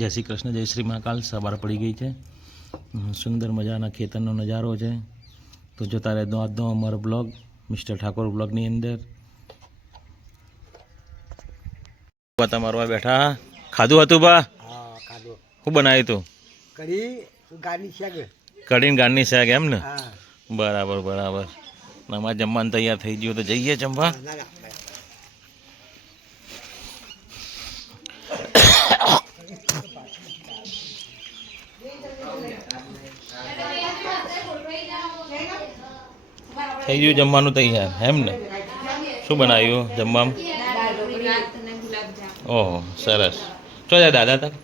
જય શ્રી કૃષ્ણ, જય શ્રી મહાકાલ. સવાર પડી ગઈ છે, સુંદર મજાના ખેતરનો નજારો છે. તો જોતા રહેજો આજનો અમારો બ્લોગ મિસ્ટર ઠાકોર બ્લોગની અંદર. તમારો બેઠા ખાધું હતું બા? હા ખાધું. શું બનાવ્યું તું? કઢી ગારની શાક. કઢીને ગારની શાક એમ ને? હા બરાબર બરાબર. અમારે જમવાનું તૈયાર થઈ ગયું તો જઈએ જમવા. થઈ ગયું જમવાનું તૈયાર એમ ને? શું બનાવ્યું જમવામાં? ઓહો સરસ. ચો જાય દાદા તક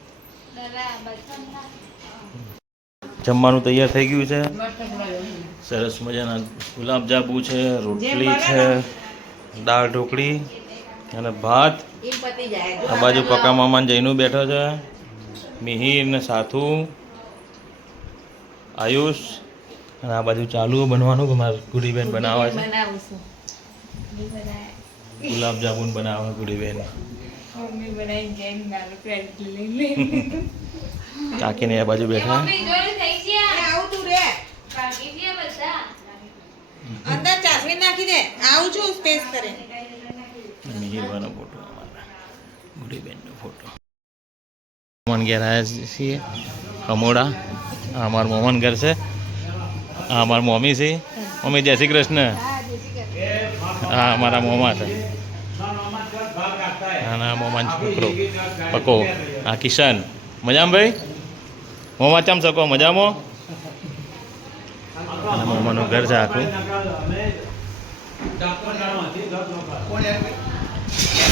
જમવાનું તૈયાર થઈ ગયું છે. સરસ મજાના ગુલાબજાંબુ છે, રોટલી છે, દાળ ઢોકળી અને ભાત. આ બાજુ પકા મામાને જઈનું બેઠો છે, મિહિર ને સાથુ, આયુષ. અને આ બાજુ ચાલુ બનવાનું કે મારે ગુડીબેન બનાવે છે. ગુલાબજાંબુ બનાવે ગુડીબેન. કાકીને આ બાજુ બેઠા. અંદર ચાસણી નાખી દે. આવું છું સ્પેસ કરે. મિહિરવાનો ફોટો, અમારા ગુડીબેનનો ફોટો. મોમન ઘેર આવ્યા છીએ અમોડા. આ અમારું મોમન ઘર છે. આ અમારા મમ્મી છે. મમ્મી જય શ્રી કૃષ્ણ. હા અમારા મોમા છે. આ મોમાન છોકરો પકો. આ કિશન. મજામાં ભાઈ? મોમા ચમ શકો મજામાં? અને મોમાનું ઘર છે આખું.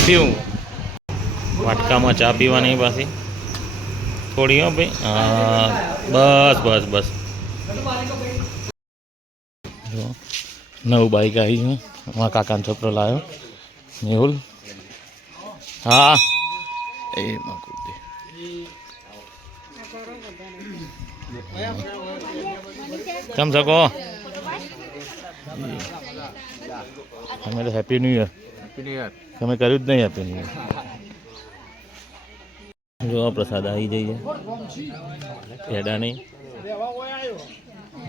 પીવું વાટકામાં ચા પીવાની પાછી થોડી. હો ભાઈ. હા બસ બસ બસ. નવું બાઈક આવી છે. અમારા કાકાનો છોકરો લાવ્યો મેહુલ. હા એ કેમ શકો? અમે તો હેપી ન્યૂ યર. તમે કર્યું જ નહીં હેપી ન્યૂ યર. જો પ્રસાદ આવી જઈએ પેડા નહીં.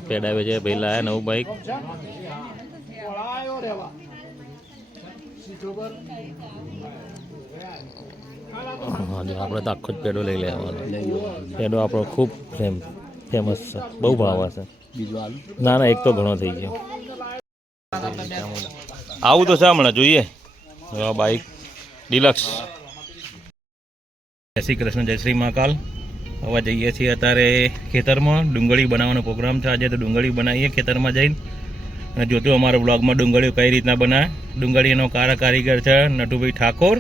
પેડા વેચે ભાઈ લાયા નવું બાઈક. આપણે તો આખો જ પેડો લઈ લેવાનો. પેડો આપણો ખૂબ ફેમસ છે, બહુ ભાવ છે. ના ના એક તો ઘણો થઈ ગયો. આવું તો છે હમણાં જોઈએ બાઈક ડિલક્સ. જય શ્રી કૃષ્ણ, જય શ્રી મહાકાલ. હવે જઈએ છીએ અત્યારે ખેતરમાં. ડુંગળી બનાવવાનો પ્રોગ્રામ છે આજે, તો ડુંગળી બનાવીએ ખેતરમાં જઈને. અને જોતું અમારા બ્લોગમાં ડુંગળીઓ કઈ રીતના બનાવે. ડુંગળીનો કારીગર છે નટુભાઈ ઠાકોર.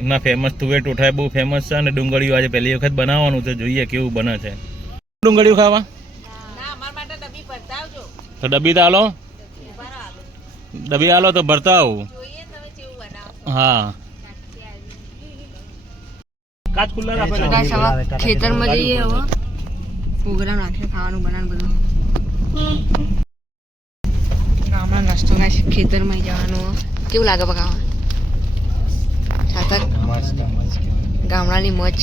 એમના ફેમસ તુવેર ટોઠા બહુ ફેમસ છે. અને ડુંગળીઓ આજે પહેલી વખત બનાવવાનું છે, જોઈએ કેવું બને છે. ડુંગળીઓ ખાવા તો ડબ્બી તો હાલો. ડબ્બી હાલો તો ભરતા આવું. હા કાચ ખુલ્લા રાખો. ખેતરમાં જઈએ હવે પ્રોગ્રામ રાખીએ ખાવાનું બનાવવાનું બધું. ગામડા નાસ્તો ખાય ખેતરમાં જવાનું. કેવું લાગે પકાવવા? ગામડાની મોજ.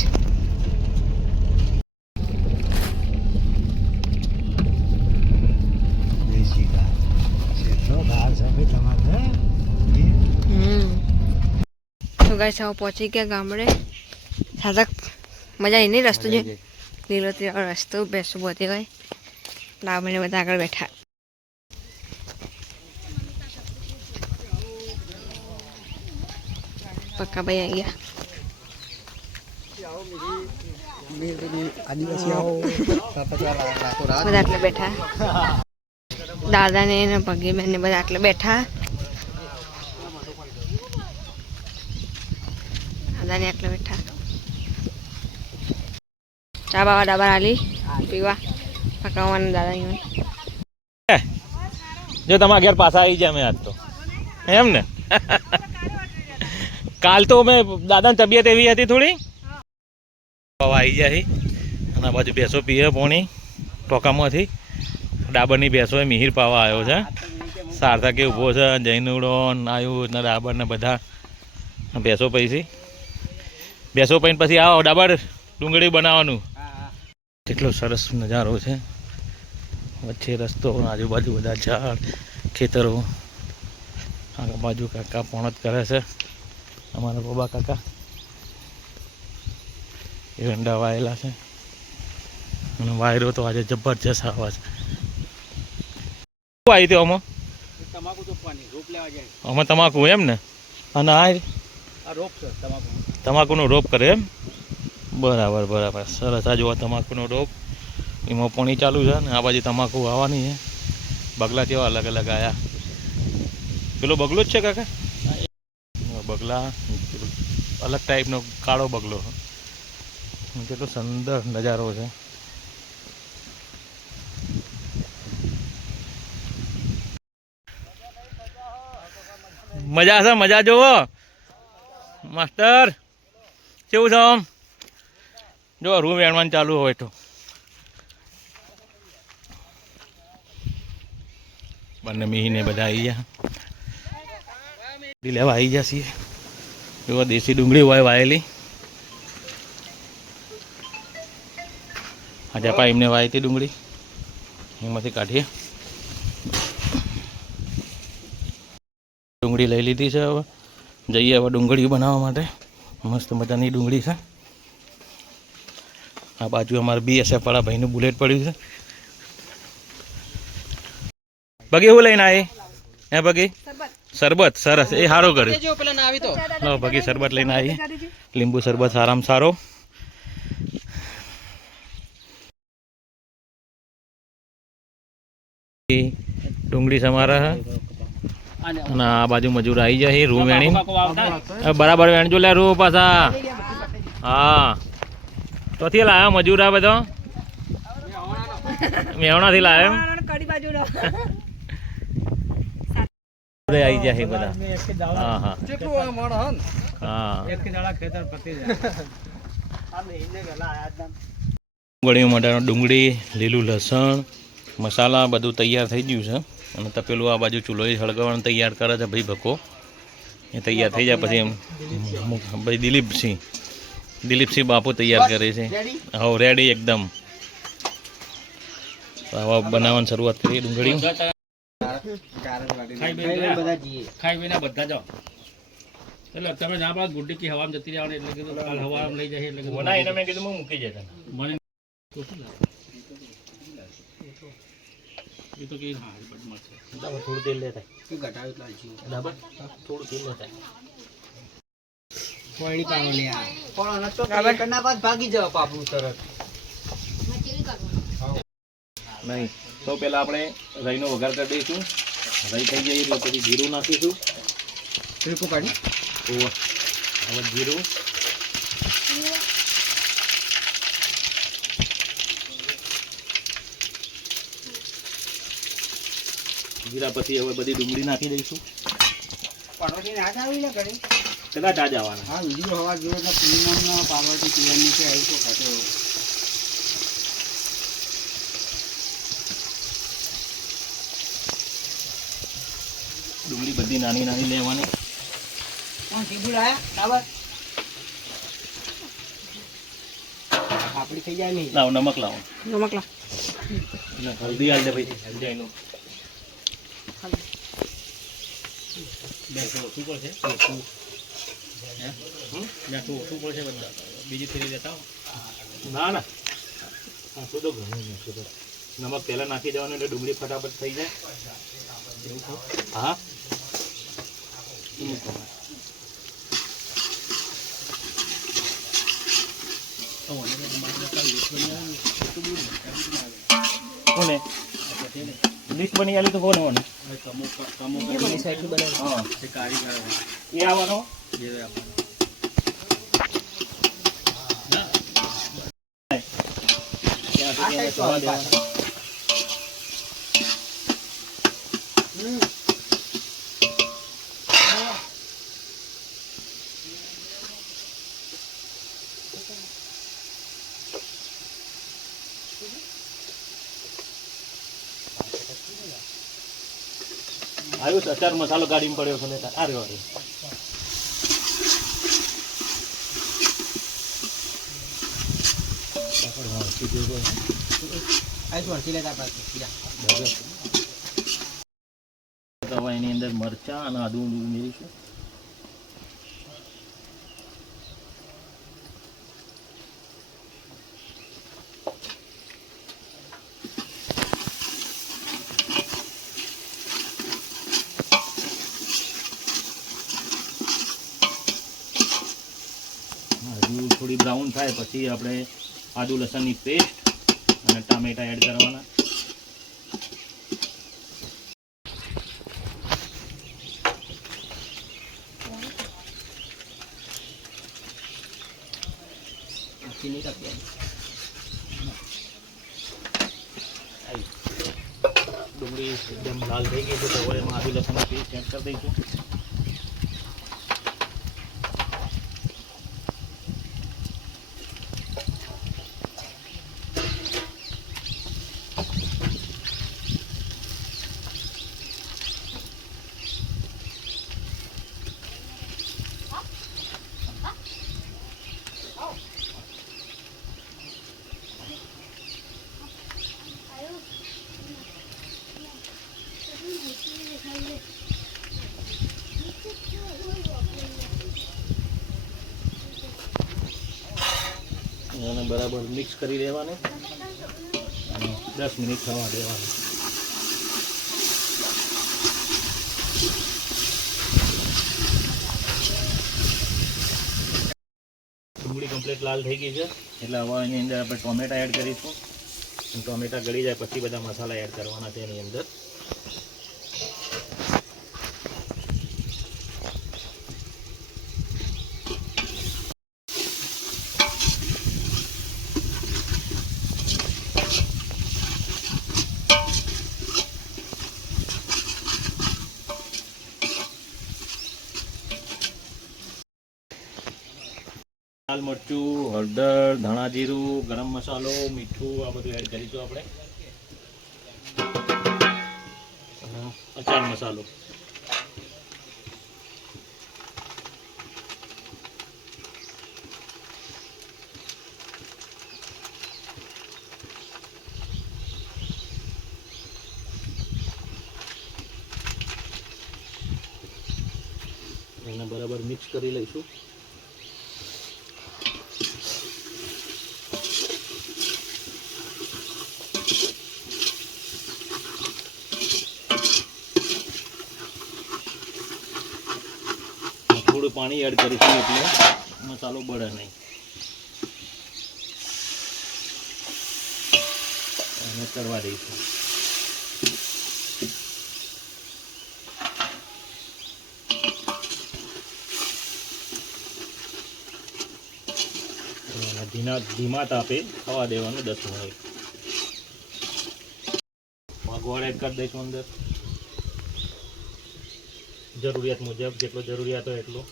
તો ગાઈસ હવે પહોંચી ગયા ગામડે. સાદા મજા આવી નહીં? રસ્તો છે લીલોતરી રસ્તો, બેસવું બધી હોય. લાવને બધા આગળ બેઠા. પક્કા ભાઈ આવી ગયા. બધા આટલે બેઠા. દાદા ને પગી બેન ને બધા આટલે બેઠા. દાદાને આટલે બેઠા. ચા બાવા ડાબર આલી પીવા પકાવવાના દાદા. જો તમારા ઘેર પાછા આવી જાય મેં આજ તો એમ ને. કાલ તો મેં દાદાની તબિયત એવી હતી થોડી. આવી જાય અને આ બાજુ ભેંસો પીએ પોણી ટોકામાંથી. ડાબરની ભેંસો એ મિહિર પાવા આવ્યો છે. સાર્થક કે ઊભો છે, જૈનુડો આયુષ ને ડાબર ને બધા ભેંસો પૈસી. બેસો પૈન પછી આવો ડાબર ડુંગળી બનાવવાનું. હા હા કેટલો સરસ નજારો છે. વચ્ચે રસ્તો, આજુબાજુ બધા ઝાડ, ખેતરો. આગળ બાજુ કાકા પોણત કરે છે, અમારા બોબા કાકા. એરંડા વાયેલા છે અને વાયરો તો આજે જબરજસ્ત આવે છે. શું આવી હતી આમાં? તમાકુ તો પાણી રોપ લેવા જાય. આમાં તમાકુ એમ ને? અને આ આ રોપ છે તમાકુ. તમાકુનો રોપ કરે એમ? બરાબર બરાબર, સરસ. આ જોવા તમાકુનો રોપ, એમાં પાણી ચાલુ છે ને આ બાજુ તમાકુ આવવાની છે. બગલા કેવા અલગ અલગ આવ્યા. પેલો બગલો જ છે કાકા? બગલા અલગ ટાઈપનો કાળો બગલો. કેટલો સુંદર નજારો છે. મજા છે, મજા જોવો માસ્ટર. કેવું છે આમ? જો રૂમ વેણવાનું ચાલુ હોય તો બંને મીને બધા આવી ગયા. લેવા આવી ગયા છીએ. જો દેશી ડુંગળી હોય વાયેલી. આજે આપા એમને વાવી હતી ડુંગળી, એમાંથી કાઢીએ. ડુંગળી લઈ લીધી છે. હવે જઈએ હવે ડુંગળી બનાવવા માટે. મસ્ત મજાની ડુંગળી છે. આ બાજુ અમારે BSF વાળા ભાઈનું બુલેટ પડ્યું છે. બગી શું લઈને આવી? હે બગી? શરબત. સરસ, એ સારું કર્યું. લો બગી શરબત લઈને આવી. લીંબુ શરબત સારામાં સારો. ડુંગળી સમારા અને આ બાજુ મજૂર આવી જાય રૂમ વેણી. બરાબર વેણજો લે રૂ પાછા. હા તોથી લાવ્યો મજૂર આ બધો? મેવણાથી લાવ્યો એમ? આવી જાય બધા. હા હા હા. ડુંગળી માટે ડુંગળી, લીલું લસણ, મસાલા બધું તૈયાર થઈ ગયું છે. અને તપેલું આ બાજુ ચૂલો સળગાવવાનું તૈયાર કરે છે ભાઈ ભકો. એ તૈયાર થઈ જાય પછી એમ ભાઈ દિલીપસિંહ બાપુ તૈયાર કરે છે. હવે રેડી એકદમ. હવે બનાવવાની શરૂઆત કરીએ ડુંગળી. ખાઈ બધા જાઓ. એટલે તમે ના પાડ ગુડ્ડી કી હવામાં જતી રહેવાની એટલે કીધું કાલ હવામાં લઈ જાય એટલે કીધું એને મેં કીધું મૂકી જાય મને એ તો કે હા બદમાશ છે. થોડું તેલ લેતા તું ઘટાડું લાલજી. બરાબર, થોડું તેલ લેતા. કોઈની પાવો લે આ. પણ તો તૈયાર કરના બાદ ભાગી જાવ પાપડું તરત. નહીં તો પહેલાં આપણે રાઈનો વઘાર કરી દઈશું. રાઈ થઈ જાય એટલે પછી જીરું નાખીશું. ત્રિપુ કાઢી. હવે જીરું, જીરા પછી હવે બધી ડુંગળી નાખી દઈશું. પાડોશી ના આવી ને ઘરે. કદાચ આ જવાના. હા વિડીયો હવા જોયો તો પૂનમના પાર્વતી પિયરની કે આવી તો ખાતો. ડુંગળી બધી નાની નાની લેવાની. કોણ સીધું લાયા બરાબર આપડી થઈ જાય નહીં. લાવો નમક લાવો. નમક લાવ. હલ્દી હાલ દે ભાઈ. હલ્દી આનું બેસો ઓછું પડશે બેસો ઓછું પડશે બધા બીજી ફેરી લેતા ના ના હા તો ઘણું નથી. નમક પહેલાં નાખી દેવાનું એટલે ડુંગળી ફટાફટ થઈ જાય. હા કોને લિસ્ટ બની આલી તો કોને કોને હા એ આવવાનો. આવ્યું અચાર મસાલો ગાડીમાં પડ્યો છે લેતા. આ રહ્યો વળતી લેતા પાસે તો હવે એની અંદર મરચાં અને આદુ ઉમેરીશું. આદુ થોડી બ્રાઉન થાય પછી આપણે આદુ લસણની પેસ્ટ અને ટામેટા એડ કરવાના. ચીની કાપી ડુંગળી એકદમ લાલ થઈ ગઈ છે તો હવે એમાં આદુ લસણની પેસ્ટ એડ કરી દઈશું. અને બરાબર મિક્સ કરી દેવાનું અને 10 મિનિટ થવા દેવાનું. ડુંગળી કમ્પ્લીટ લાલ થઈ ગઈ છે એટલે હવે એની અંદર આપણે ટોમેટા એડ કરીશું. ટોમેટા ગળી જાય પછી બધા મસાલા એડ કરવાના છે એની અંદર. લાલ મરચું, હળદર, ધાણા જીરું, ગરમ મસાલો, મીઠું આ બધું એડ કરીશું આપણે. અને અચાર મસાલો. એને બરાબર મિક્સ કરી લઈશું. થોડું પાણી એડ કરીશું એટલે મસાલો બળે નહીં. અને કરવા દઈશું. ધીમા તાપે થવા દેવાનું 10 મિનિટ. ગોળ એડ કરી દઈશું અંદર જરૂરિયાત મુજબ, જેટલો જરૂરિયાત હોય એટલો.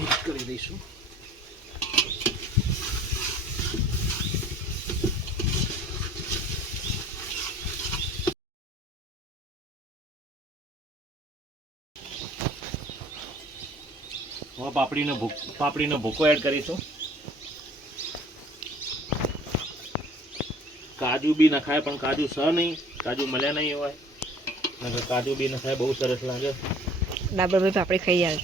મિક્સ કરી દઈશું. હવે પાપડીનો ભૂકો એડ કરીશું. કાજુ બી નખાય પણ કાજુ નહીં, કાજુ મળ્યા નહીં હોય. કાજુ બી નખાય બહુ સરસ લાગે. ડાબરભાઈ પાપડી ખાઈ જાય.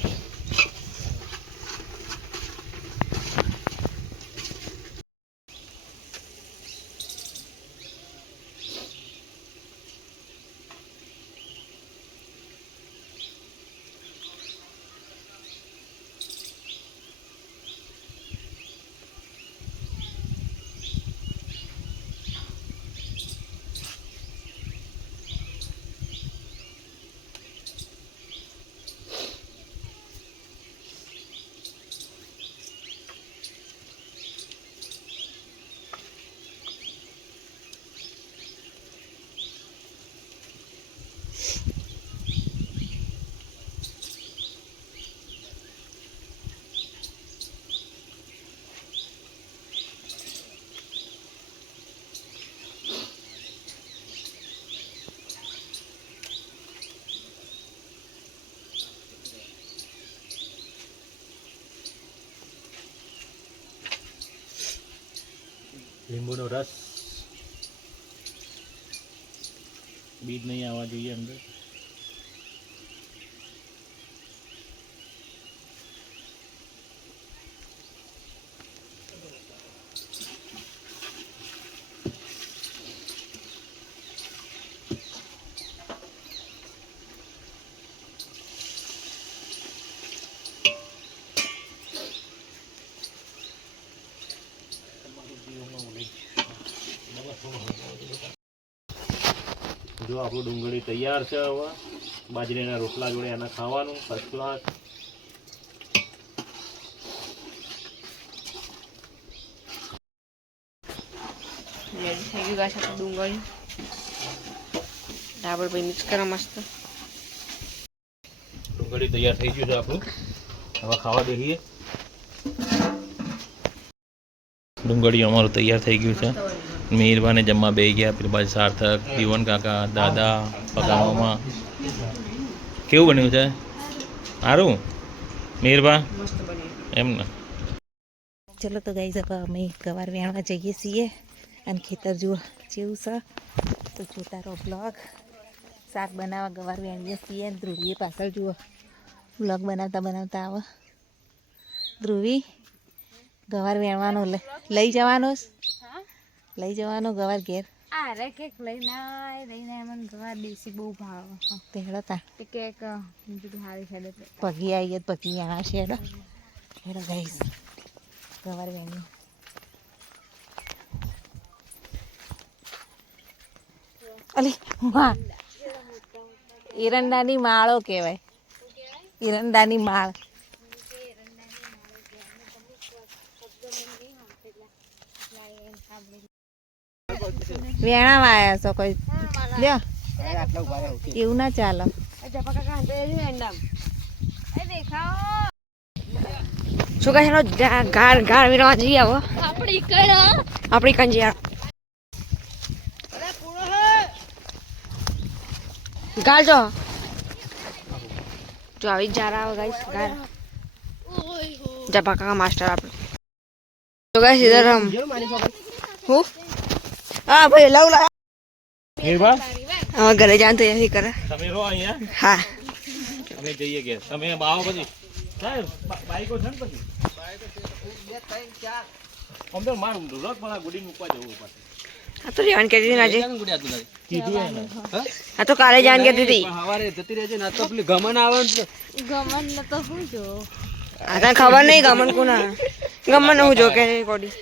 લીંબુનો રસ, બીજ નહીં આવવા જોઈએ અંદર. જો આપણું ડુંગળી તૈયાર છે. હવે બાજરીના રોટલા જોડે એના ખાવાનું ફર્સ્ટ ક્લાસ. રેડી થઈ ગયું ગાઈસ આપણું ડુંગળી. ડાબર ભાઈ મિક્સ કરો મસ્ત. ડુંગળી તૈયાર થઈ ગયું છે આપણું. હવે ખાવા બેસીએ. ડુંગળી અમારું તૈયાર થઈ ગયું છે. મીરબાને જમવા બેસી ગયા. પેલી બાજુ સાર્થક, જીવન કાકા, દાદા પકાવવામાં. કેવું બન્યું છે? સારું મીરબા? એમ ને. ચલો તો ગાઈઝ હવે અમે ગવાર વેણવા જઈએ છીએ અને ખેતર જુઓ જેવું છે તો જોતા રહો બ્લોગ. શાક બનાવવા ગવાર વેણીએ છીએ અને ધ્રુવીએ પાછળ જુઓ બ્લોગ બનાવતા બનાવતા આવે. ધ્રુવી ગવાર વેણવાનો લઈ જવાનો ગવાર ઘેર. અરે કેક લઈને મને ગવાર દેશી બહુ ભાવે તેડો તા તે કેક બીજું હારી ખેડે પગી આવીએ પગી વેણા છે હેડો ગાઈઝ ગવાર વેણી. અલી વાહ એરંડાની માળો કહેવાય. એરંડાની માળ. વેણામાં આવ્યા છો કોઈ લ્યો એવું ના ચાલે. શું કહે છે ગાળ વીરવા જઈએ આવો આપણી કંજી ગાળ જો આવી જા રહા ગાઈસ ગાળ જપા કાકા માસ્ટર આપણે તો ગાઈસ ઇધર હમ હું હા ભાઈ લવ લા મીરબા હવે ઘરે જાન તૈયારી કરે. તમે રહો અહીંયા. હા અમે જઈએ ઘેર. તમે આવો પછી સાહેબ બાઈકો છે ને પછી આમ તો મારું રોક મને ગુડી મૂકવા જવું પડે. આ તો જાન કહેતી હતી આજે કીધું એને. આ તો કાલે જાન કહેતી હતી સવારે જતી રહેજે ના તો પેલી ગમન આવે ને ગમન ન તો શું જો આ તને ખબર નહીં ગમન કોના ગમન હું જો કે કોડી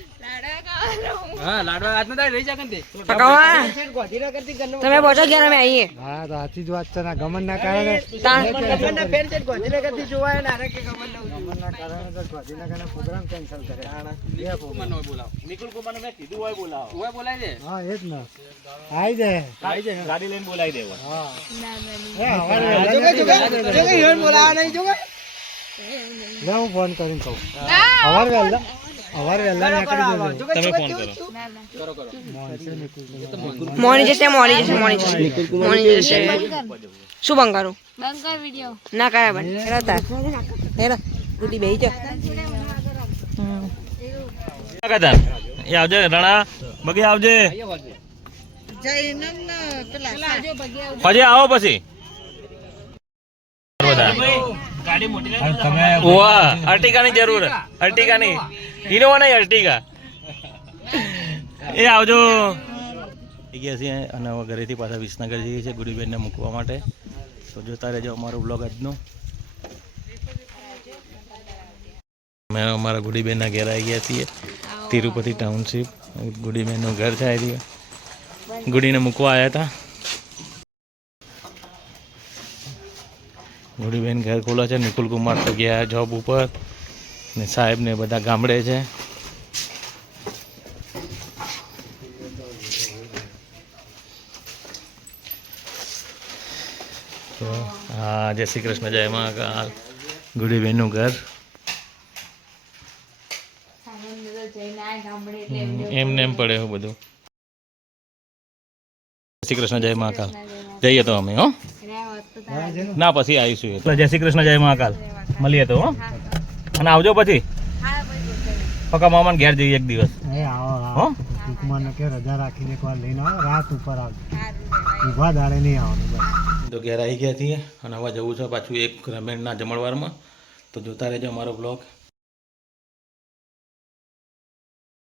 હા લાડવા હાથ ના રહી જા કંતે પકાવા ગોધીરા કરતી ગન્નો તમે પહોંચો ગયા અમે આવીએ. હા તો સાચી જ વાત છે ને ગમન ના કારણે ગમન ના ફેર છે ગોધીરા કરતી જોવાય ને આરે કે ગમન ના ગમન ના કારણે તો ગાંધીનગરનો પ્રોગ્રામ કેન્સલ કરે. બે program. બોલાવો નિકુલ કુમારને મેં કીધું હોય બોલાવો. ઓય બોલાય દે હા એ જ ને આવી જાય. ગાડી લઈને બોલાવી દેવા. હા જોગે હિરણ બોલાવા નહીં જોગે લે હું ફોન કરીને કહું અવાર વહેલા નીકળી જજો. તમે ફોન કરો. મોર્નિંગ જશે શું બંગારું બંગર વિડિયો ના કરે બન હેડો તાર હેડો ગુડી બેહી જાઓ. કાકા એ આવજે રણા બગી આવજે. પછી આવો પછી અર્ટિગાની જરૂર અર્ટિગાની ઇનોવા નહીં અર્ટિગા એ આવજો. થઈ ગયા છીએ અને હવે ઘરેથી પાછા વિસનગર જઈએ છીએ ગુડીબેનને મૂકવા માટે. તો જોતા રહેજો અમારો બ્લોગ આજનો. અમે અમારા ગુડીબેનના ઘેર આવી ગયા છીએ તિરુપતિ ટાઉનશીપ. ગુડીબેનનું ઘર છે આવી ગુડીને મૂકવા આવ્યા હતા. ગુડીબેન ઘર ખોલે છે. નિકુલ કુમાર તો ગયા જોબ ઉપર ને સાહેબ ને બધા ગામડે છે. તો હા જય શ્રી કૃષ્ણ જય મહાકાલ. ગુડીબેનનું ઘર એમને એમ પડે એવું બધું. જય શ્રી કૃષ્ણ જય મહાકાલ. જઈએ તો અમે હો ના પછી આવીશું. જય શ્રી કૃષ્ણ જય મહાકાલ મળીએ તો હો અને આવજો પછી. પકા મામાને ઘેર જઈએ એક દિવસ એ આવો હો ટૂંકમાં ને કે રજા રાખીને એક વાર લઈને આવો રાત ઉપર આવજો ઊભા દાડે નહીં આવવાનું બસ તો ઘેર આવી ગયા છીએ અને હવે જવું છે પાછું એક રમેણના જમણવારમાં તો જોતા રહેજો અમારો બ્લોગ